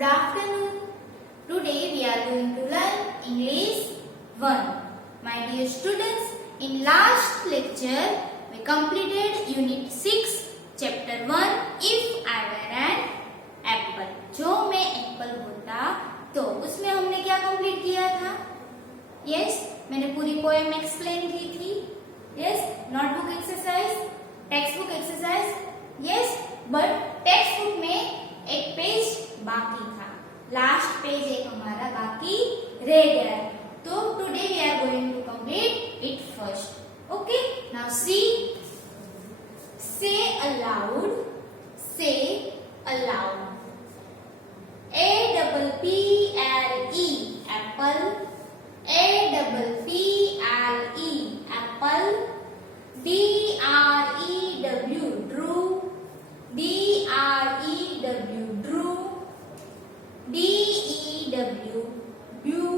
Good afternoon. Today we are going to learn English 1. My dear students, in last lecture we completed Unit 6, Chapter 1, If I Were an Apple. जो मैं Apple होता तो उसमें हमने क्या complete किया था? यस, मैंने पूरी पोएम एक्सप्लेन की थी. Yes, notebook exercise, text book exercise. Yes, but text book में एक पेज बाकी था. लास्ट पेज एक हमारा बाकी रह गया है. तो today we are going to complete it first. Okay, now see, say aloud, say aloud. A-double-P-L-E apple, A-double-P-L-E apple. D-R-E-W drew, D-R-E-W drew. D-E-W dew,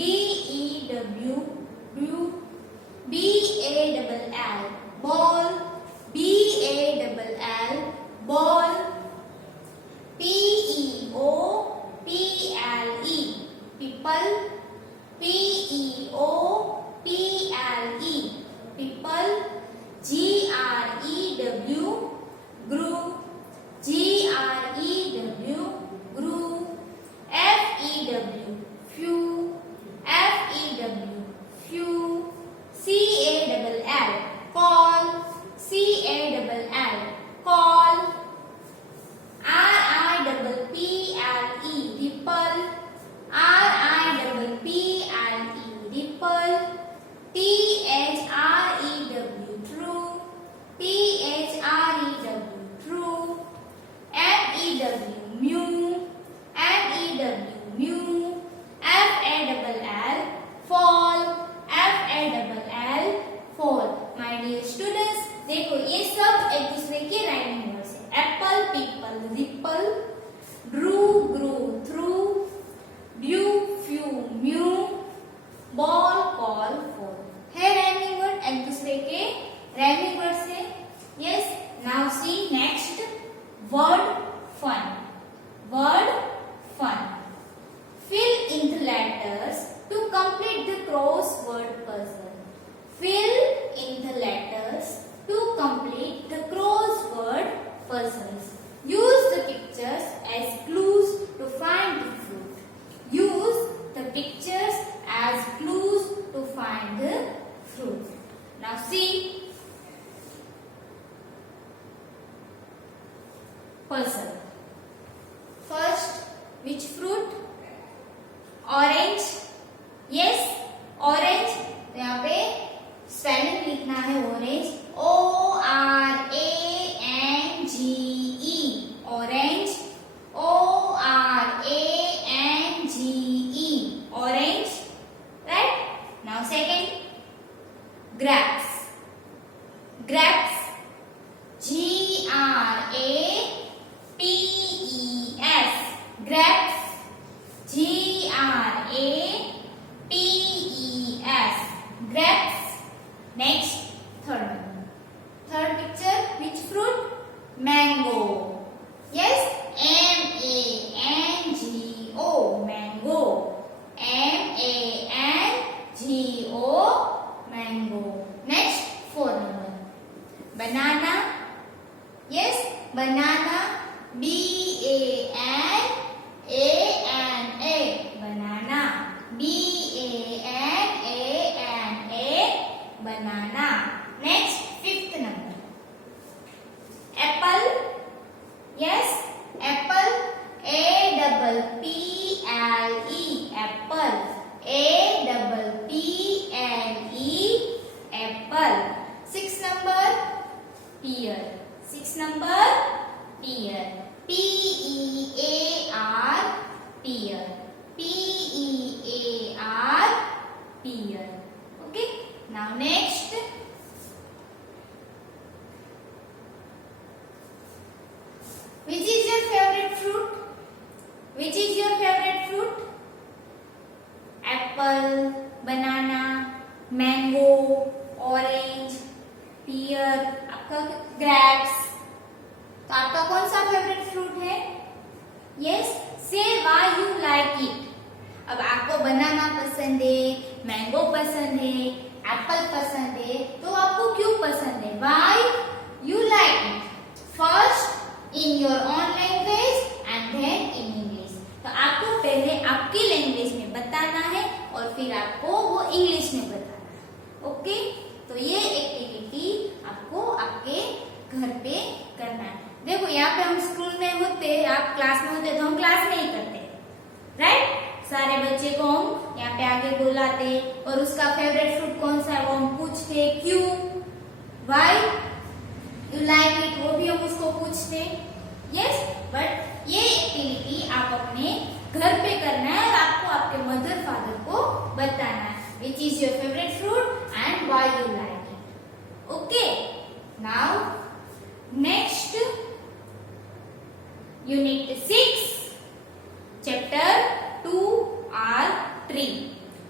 D-E-W dew. B-A-double-L ball, B-A-double-L ball. P-E-O-P-L-E people, P-E-O-P-L-E people. G-R-E-W grew, G-R-E-W grew. F-E-W few, F-E-W few. C-A-double-L call, C-A-double-L call. R-I-double-P-L-E ripple, R-I-double-P-L-E ripple. T-H-R-E-W true, T-H-R-E-W true. M-E-W mew, M-E-W mew. F-A-double-L fall, F-A-double-L fall. My dear students, देखो ये सब एक दूसरे के rhyming words है. Apple, people, ripple, drew, grew, through, dew, few, mew, ball, call, fall है rhyming word. एक दूसरे के राइमिंग वर्ड से. Yes, now see next word fun. Word fun. Fill in the letters to complete the crossword puzzle. Fill in the letters to complete the crossword puzzles. Use the pictures as clues to find the fruit. Use the pictures as clues to find the fruit. Now see puzzle. First, which fruit? Orange. Yes, orange. तो यहाँ पे spelling लिखना है orange, O-R-A-N-G-E orange, O-R-A-N-G-E orange. Right. Now second, grapes. Grapes, G-R-A-P-E-S grapes, G-R-A-P-E-S grapes. Next, third one. Third picture, which fruit? Mango. Yes, M-A-N-G-O mango, M-A-N-G-O mango. Next, fourth number. Banana. Yes, banana, B-A-N-A-N-A banana, B-A-N-A-N-A banana. Next, fifth number. Apple. Yes, apple, A-double-P-L-E apple, A-double-P-L-E apple. Sixth number, pear. Sixth number, pear, P-E-A-R pear, P-E-A-R pear. Okay, now next, which is your favorite fruit? Which is your favorite fruit? Apple, banana, mango, orange, pear, आपका grapes. तो आपका कौन सा favourite fruit है? Yes, बनाना पसंद है, mango पसंद है, एप्पल पसंद है, तो आपको क्यों पसंद है? Why you like it? First in your own language and then in English. तो आपको पहले आपकी लैंग्वेज में बताना है और फिर आपको वो इंग्लिश में बताना है। ओके, तो ये एक्टिविटी आपको आपके घर पे करना है। देखो यहाँ पे हम स्कूल में होते, आप क्लास में होते, तो हम क्लास में ही करते, राइट? सारे बच्चे को हम यहाँ पे आगे बुलाते और उसका फेवरेट फ्रूट कौन सा है वो हम पूछते, क्यों, व्हाई यू लाइक इट, वो भी हम उसको पूछते। यस, बट ये एक्टिविटी आप अपने घर पे करना है और आपको आपके मदर फादर को बताना है which is your favourite fruit and why you like it. Okay, now next unit 6 chapter 2 our tree.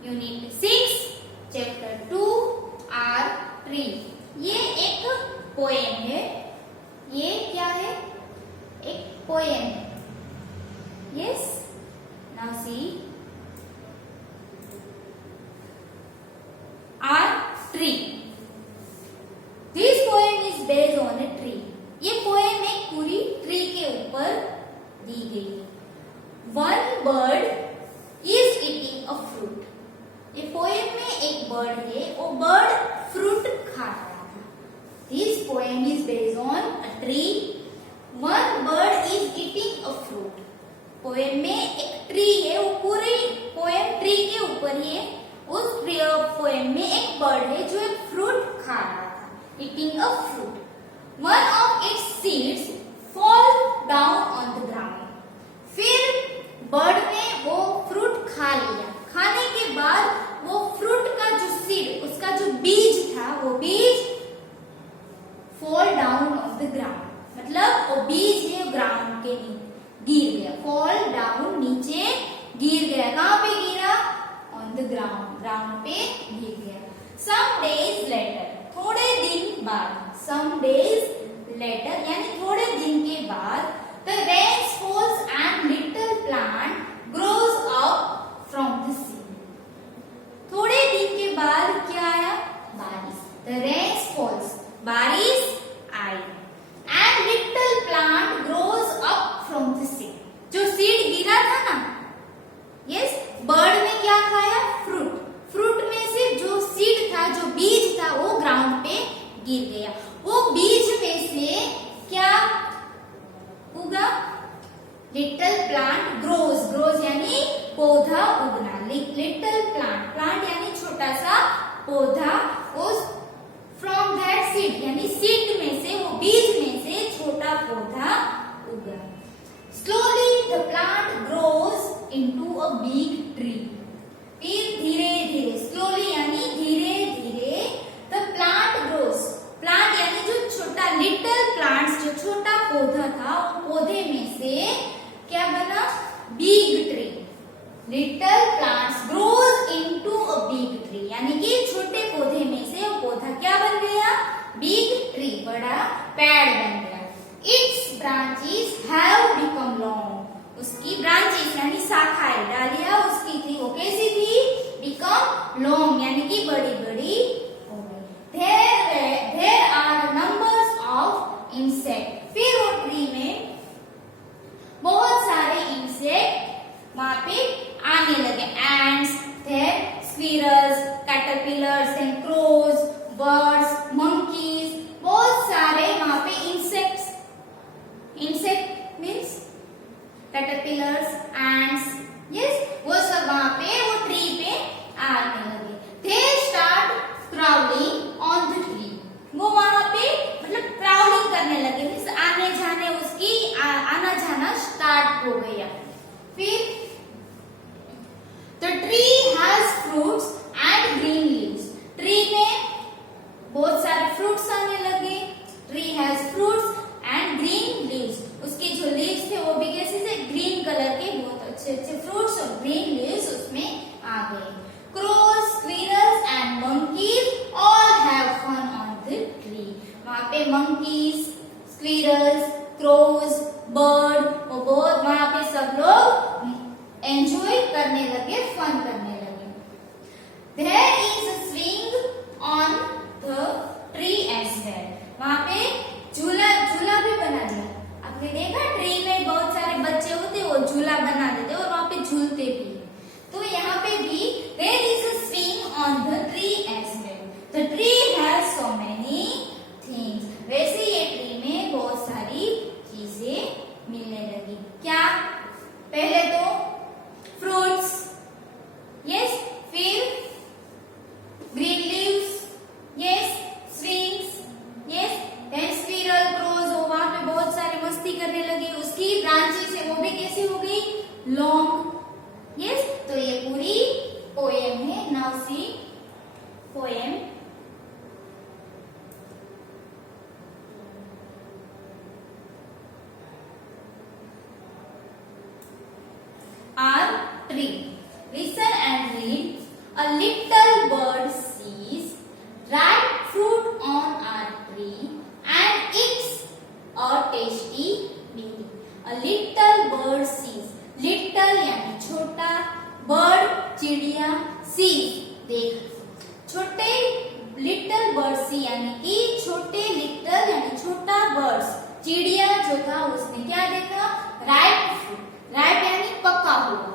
Unit 6 chapter 2 our tree. ये एक पोएम है। ये क्या है? एक पोएम है। Yes, now see our tree. This poem is based on a tree. ये poem एक पूरी ट्री के ऊपर दी गई है। One bird is eating a fruit. ये पोएम में एक बर्ड है, वो बर्ड फ्रूट खा रहा था। This poem is based on a tree. One bird is eating a fruit. Poem में एक ट्री है, वो पूरी पोएम ट्री के ऊपर ही है। उस पोएम में एक बर्ड है जो एक फ्रूट खा रहा था, eating a fruit. One of its seeds fall down on the ground. फिर बर्ड ने वो फ्रूट खा लिया। खाने के बाद वो फ्रूट का जो सीड, उसका जो बीज था, वो बीज fall down on the ground. मतलब वो बीज है ग्राउंड के नीचे गिर गया। फॉल डाउन, नीचे गिर गया। कहाँ पे गिरा? ऑन द ग्राउंड, ग्राउंड पे गिर गया। सम डेज लेटर, थोड़े दिन बाद, सम डेज लेटर यानी थोड़े दिन के बाद, the rain falls and little plant grows up from the sea. थोड़े दिन के बाद क्या आया? बारिश। The rain falls, बारिश आई, and little plant grows up from the sea. जो सीड गिरा था ना, यस, बर्ड ने क्या खाया? फ्रूट। फ्रूट में से जो सीड था, जो बीज था, वो ग्राउंड पे गिर गया। वो बीज में से क्या उगा? Little plant grows. ग्रोज यानी पौधा उगना। लिटिल प्लांट, प्लांट यानी छोटा सा पौधा। उस फ्रॉम दैट सीड यानी सीड में से, वो बीज में से छोटा पौधा उगा। Slowly the plant grows into a big tree. फिर धीरे धीरे, स्लोली यानी धीरे धीरे, द प्लांट ग्रोज, प्लांट यानी जो छोटा, लिटिल प्लांट्स, जो छोटा पौधा था, वो पौधे में से क्या बना? Big tree. Little plants grows into a big tree, यानी कि छोटे पौधे में से वो पौधा क्या बन गया? बिग ट्री, बड़ा पेड़ बन गया। It's branches have become long. उसकी ब्रांचेस यानी शाखाएं, डालियां उसकी थी, वो कैसी थी? बिकम लॉन्ग यानी कि बड़ी बड़ी हो गई। There are numbers of insects. फिर वो ट्री में बहुत सारे इंसेक्ट वहां पे आने लगे। ants, squirrels, caterpillars and crows, birds, monkeys, बहुत सारे वहां पे insects. Insect means caterpillars, ants, yes, वो सब वहां पे वो ट्री पे आने लगे। They start crawling on the tree. वो वहां पे मतलब क्राउडिंग करने लगे, मीन्स आने जाने, उसकी आना जाना स्टार्ट हो गया। फिर the tree has fruits and green leaves. Tree में बहुत सारे फ्रूट्स आने लगे। Tree has fruits and green leaves. उसके जो लीव्स थे वो भी कैसे थे? ग्रीन कलर के, बहुत अच्छे अच्छे फ्रूट्स और ग्रीन लीव्स उसमें आ गए। Crows, squirrels and monkeys all have fun on the tree. वहाँ पे monkeys, squirrels, crows, bird, वो बहुत वहाँ पे सब लोग एंजॉय करने लगे, फन करने लगे। There is a swing on the tree as well. वहाँ पे झूला भी बना दिया। आपने देखा ट्री में बहुत सारे बच्चे होते वो झूला बना देते और वहाँ पे झूलते भी। तो यहाँ पे भी there is a swing on the tree as well. The tree has so many things. वैसे ये ट्री में बहुत सारी चीजें मिलने लगी। क्या? पहले तो फ्रूट्स, यस, फिर green leaves, yes, swings, yes, then squirrel, crows, वो वहां पे बहुत सारे मस्ती करने लगे। उसकी ब्रांचेस है वो भी कैसी हो गई? Long, yes. तो ये पूरी पोएम है। Now C poem. Our tree. Listen and read. A little bird sees ripe fruit on our tree and eats a tasty berry. A little bird sees. Little यानी छोटा, bird चिड़िया, sees देख। छोटे little bird see यानी कि छोटे little यानी छोटा birds चिड़िया जो था उसने क्या देखा? ripe fruit. राइप यानी पका हुआ,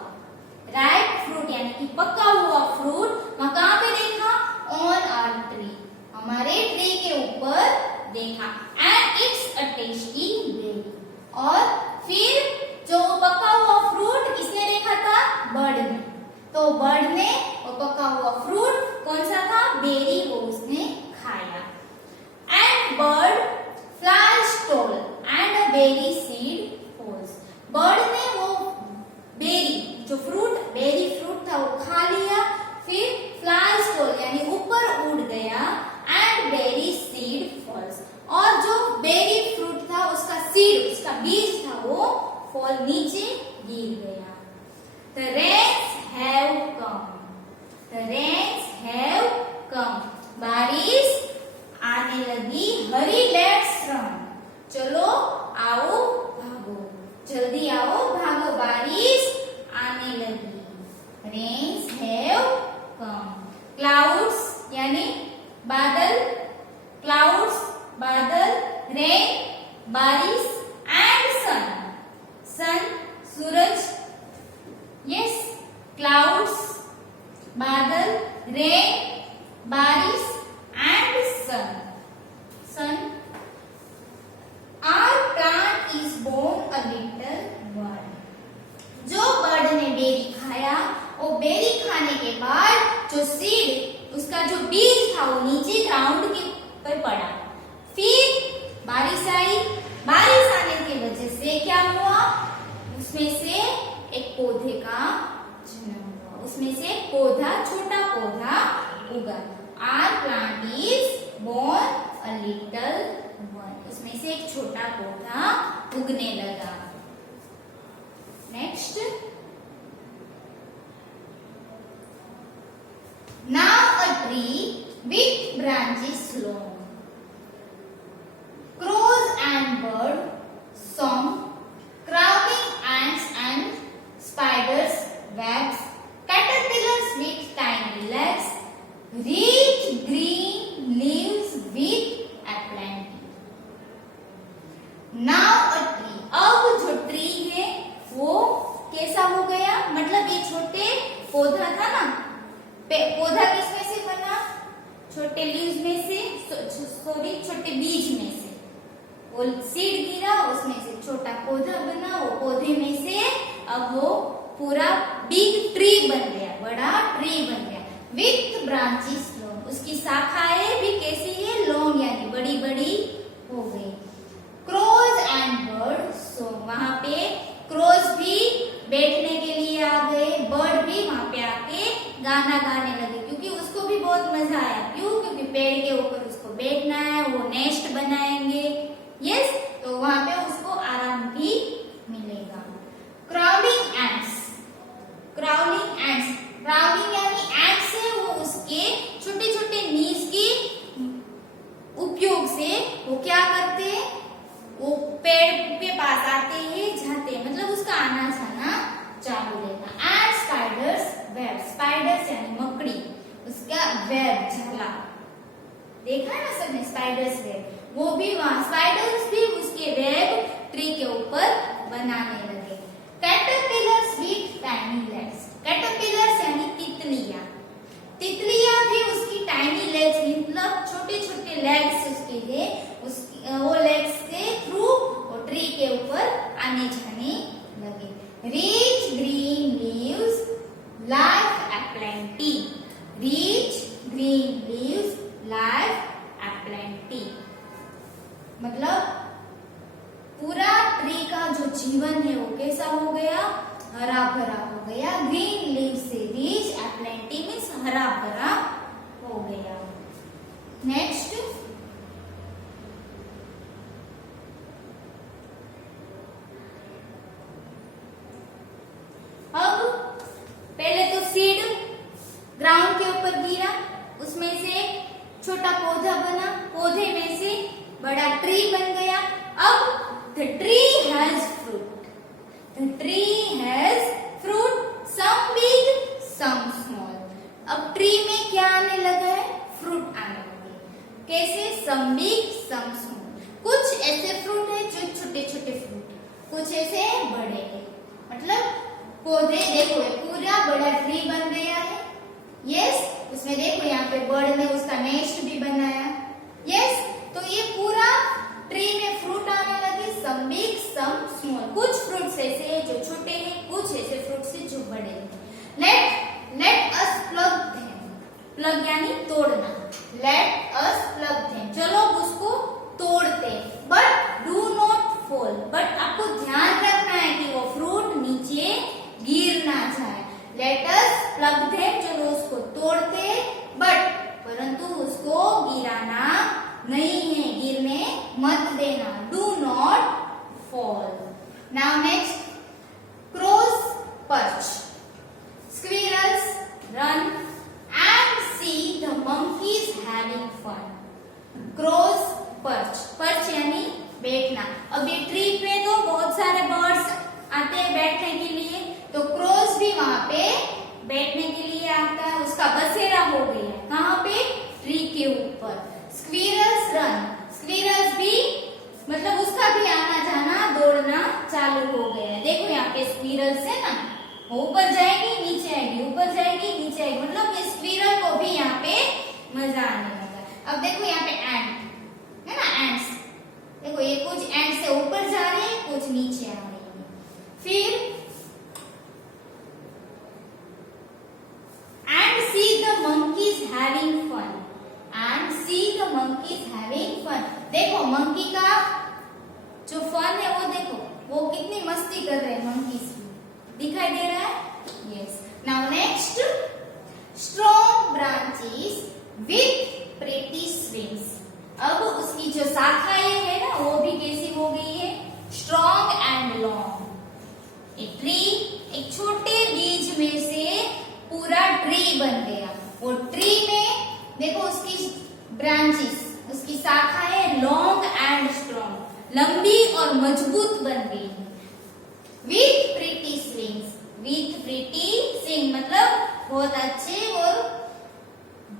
राइप फ्रूट यानी कि पका हुआ फ्रूट वहां कहां पे देखा? ऑन आवर ट्री, हमारे ट्री के ऊपर देखा। And it's a tasty berry. और फिर जो पका हुआ फ्रूट किसने देखा था? बर्ड ने। तो बर्ड ने वो पका हुआ फ्रूट कौन सा था? बेरी, वो उसने खाया। And bird flies tall and a berry seed falls. Bird ने वो बेरी जो फ्रूट बेरी फ्रूट था वो खा लिया, फिर फ्लाइज टॉल यानी ऊपर उड़ गया। एंड बेरी सीड फॉल्स, और जो बेरी फ्रूट था उसका सीड उसका बीज था वो फॉल नीचे गिर गया। The rains have come. The rains have come. बारिश आने लगी। Hurry, let's run. चलो आओ भागो, जल्दी आओ भागो, बारिश आने लगी। Rains have come. Clouds यानी बादल, clouds बादल, rain बारिश, and sun sun Suraj, yes, clouds बादल, rain बारिश, and sun sun. Our plant is born a little bird. जो बर्ड ने बेरी खाया, वो बेरी खाने के बाद जो सीड उसका जो बीज था वो नीचे ग्राउंड के पर पड़ा। फिर बारिश आई, बारिश आने की वजह से क्या हुआ? उसमें से एक पौधे का जन्म हुआ, उसमें से पौधा, छोटा पौधा उगा। Our plant is born a little one. उसमें से एक छोटा पौधा उगने लगा। Next, now a tree with branches long, crows and bird song, crawling ants and spiders webs, caterpillars with tiny legs, rich green leaves with aplenty. Now a tree. अब जो tree है वो कैसा हो गया? मतलब ये छोटे पौधा था ना, पौधा किसमें से बना? छोटे लीव्स में से, सॉरी छोटे बीज में से वो सीड गिरा, उसमें से छोटा पौधा बना, वो पौधे में से अब वो पूरा बिग ट्री बन गया, बड़ा ट्री बन गया। विथ ब्रांचेस लॉन्ग, उसकी शाखाएं भी कैसी है? लॉन्ग यानी बड़ी बड़ी हो गई। क्रोज एंड बर्ड सो, वहां पे क्रोज भी बैठने के लिए आ गए, बर्ड भी वहां पे आके गाना गाने लगे, क्योंकि उसको भी बहुत मजा आया। क्यों? क्योंकि पेड़ के ऊपर उसको बैठना है, वो नेस्ट बनाएंगे, यस, तो वहां पे उसको आराम भी मिलेगा। Crawling ants, crawling ants, crawling यानी एंट्स है वो उसके छोटे छोटे नीज की उपयोग से वो क्या करते स्पाइडर्स वेब, वो भी वहां स्पाइडर्स भी उसके वेब ट्री के ऊपर बनाने लगे। Caterpillars with tiny legs, caterpillars यानी तितलियां, तितलियां भी उसकी टाइनी लेग्स मतलब छोटे छोटे लेग्स उसके थे, वो लेग्स से थ्रू वो ट्री के ऊपर आने जाने लगे। Rich green leaves like aplenty, rich green leaves like aplenty मतलब पूरा ट्री का जो जीवन है वो कैसा हो गया, हरा भरा हो गया। ग्रीन लीव से रिच, एप्लेंटी मीन्स हरा भरा हो गया। नेक्स्ट, अब पहले तो सीड ग्राउंड के ऊपर गिरा, उसमें से छोटा पौधा बना, पौधे में से बड़ा ट्री बन गया। अब the tree has fruit, the tree has fruit, some big some small। अब ट्री में क्या आने लगा है, फ्रूट आने लगे। कैसे, some big some small, कुछ ऐसे फ्रूट है जो छोटे छोटे फ्रूट, कुछ ऐसे बड़े हैं, मतलब पौधे देखो पूरा बड़ा ट्री बन गया है। यस, उसमें देखो यहाँ पे बर्ड ने उसका नेस्ट भी बनाया। यस, तो ये पूरा ट्री में फ्रूट आने लगे, सम बिग सम स्मॉल, कुछ फ्रूट्स ऐसे हैं जो छोटे हैं, कुछ ऐसे फ्रूट्स हैं जो बड़े हैं। Let us plug them, plug यानी तोड़ना, लेट अस प्लग देम, चलो उसको तोड़ते, but do not fall, but आपको ध्यान रखना है कि वो फ्रूट नीचे गिर ना जाए। लेट अस प्लग देम, चलो उसको तोड़ते, बट परंतु उसको गिराना नहीं है, गिरने मत देना, do not fall. Now next, crows perch, squirrels run and see the monkeys having fun. Crows perch, perch यानी बैठना। अब ये ट्री पे तो बहुत सारे बर्ड्स आते हैं बैठने के लिए, तो क्रोस भी वहां पे बैठने के लिए आता है, उसका बसेरा हो गया है कहाँ पे, ट्री के ऊपर। स्क्विरल्स रन, स्क्विरल्स भी मतलब उसका भी आना जाना दौड़ना चालू हो गया है। देखो यहाँ पे स्क्विरल्स है ना, ऊपर जाएगी नीचे आएगी, ऊपर जाएगी नीचे आएगी, मतलब ये स्क्विरल को भी यहाँ पे मजा आने लगा। अब देखो यहाँ पे एंट है ना, एंट्स देखो ये कुछ एंट से ऊपर जा रहे हैं, कुछ नीचे आ रहे हैं। फिर and see the monkeys having fun, and see the monkeys having fun, देखो मंकी का जो फन है वो देखो, वो कितनी मस्ती कर रहे हैं मंकीज की, दिखाई दे रहा है। Yes, now next, strong branches with pretty swings, अब उसकी जो शाखाएं है ना वो भी कैसी हो गई है, स्ट्रॉन्ग एंड लॉन्ग। एक ट्री, एक छोटे बीज में से पूरा ट्री बन गया। वो ट्री में देखो उसकी ब्रांचेस, उसकी शाखाएं लॉन्ग एंड स्ट्रॉन्ग, लंबी और मजबूत बन गई। With pretty swings, with pretty swing मतलब बहुत अच्छे, और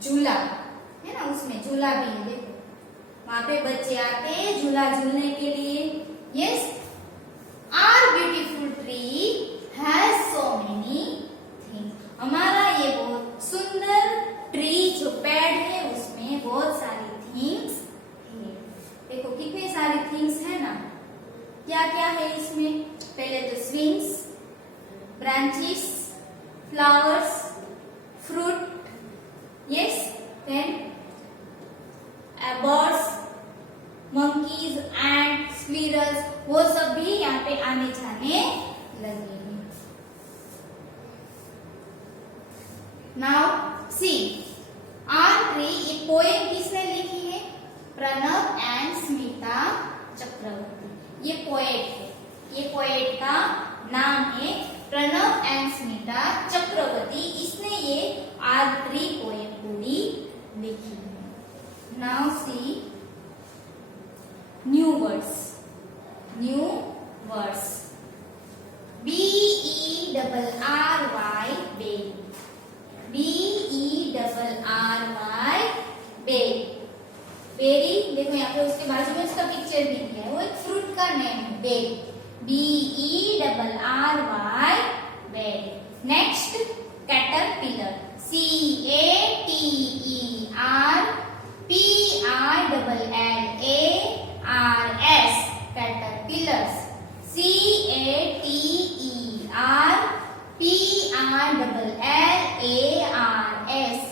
झूला है ना, उसमें झूला भी है, देखो वहां पे बच्चे आते हैं झूला झूलने के लिए। Yes, our beautiful tree has so many things, हमारा ये बहुत सुंदर ट्री जो पेड़ है उसमें बहुत सारी थिंग्स है। देखो कितने सारे थिंग्स है ना, क्या क्या है इसमें, पहले तो swings, branches, flowers, fruit, yes, then birds, monkeys, and squirrels, वो सब भी यहाँ पे आने जाने लगे हैं। नाउ सी आर ट्री, ये पोएम किसने लिखी है, प्रणव एंड स्मिता चक्रवर्ती, ये पोएट है, ये पोएट का नाम है प्रणव एंड स्मिता चक्रवर्ती, इसने ये आर ट्री पोएम पूरी लिखी है। Now see new words, new words, BERRY, bell, BERRY, bell, berry picture भी दिया है, वो एक फ्रूट का नेम है, berry, BERRY, berry. Next caterpillar, CATERPILLARS, caterpillars, CATERPILLARS,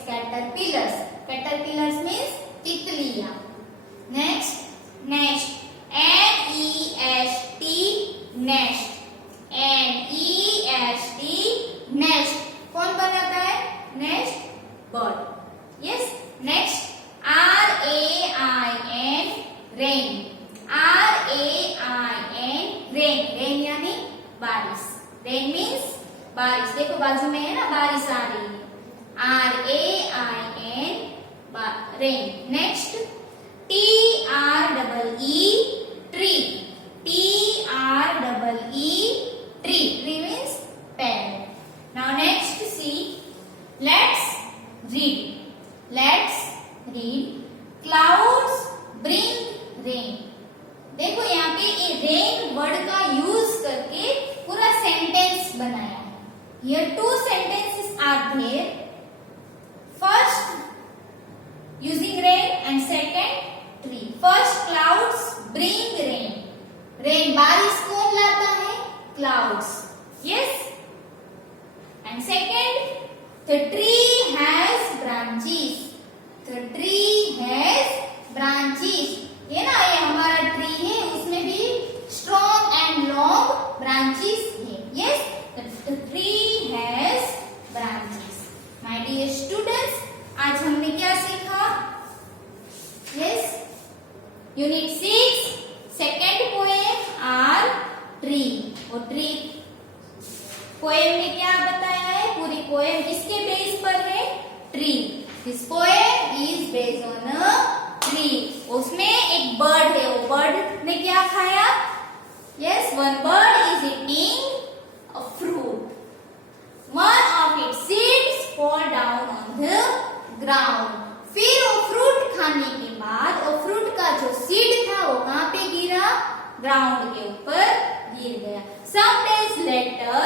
caterpillars. Caterpillars means तितलियां। Next nest, NEST, nest, NEST, nest. कौन बनाता है nest? Bird. Yes. Next RAIN, rain, RAIN, rain, rain यानी बारिश। रेन मीन्स बारिश। देखो बाजू में है ना, बारिश आ रही है, RAIN, rain. Next TREE, tree, TREE, tree, tree means पेड़। Now next see, let's read, let's read, clouds bring rain. देखो यहाँ पे ये रेन वर्ड का यूज करके पूरा सेंटेंस बनाया है। Here two sentences are there. First using rain and second tree. First clouds bring rain. Rain बारिश कौन लाता है? Clouds. Yes. And second, the tree has branches. The tree has branches. ये ना, ये हमारा ट्री है, उसमें भी strong and long branches है। Yes, the tree has branches. My dear students, आज हमने क्या सीखा? Yes, Unit 6, second poem are tree. और ट्री पोएम में क्या बताया है? पूरी पोएम किसके बेस पर है? Tree. This poem is based on a tree. उसमें एक बर्ड है, वो बर्ड ने क्या खाया? Yes, one bird is eating a fruit. One of its seeds fall down on the ground. फिर वो फ्रूट खाने के बाद वो फ्रूट का जो सीड था वो कहाँ पे गिरा? ग्राउंड के ऊपर गिर गया। Some days later,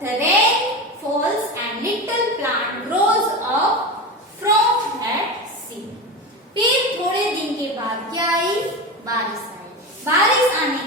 the rain falls and little plant grows up from that seed. फिर थोड़े दिन के बाद क्या आई? बारिश आई। बारिश आने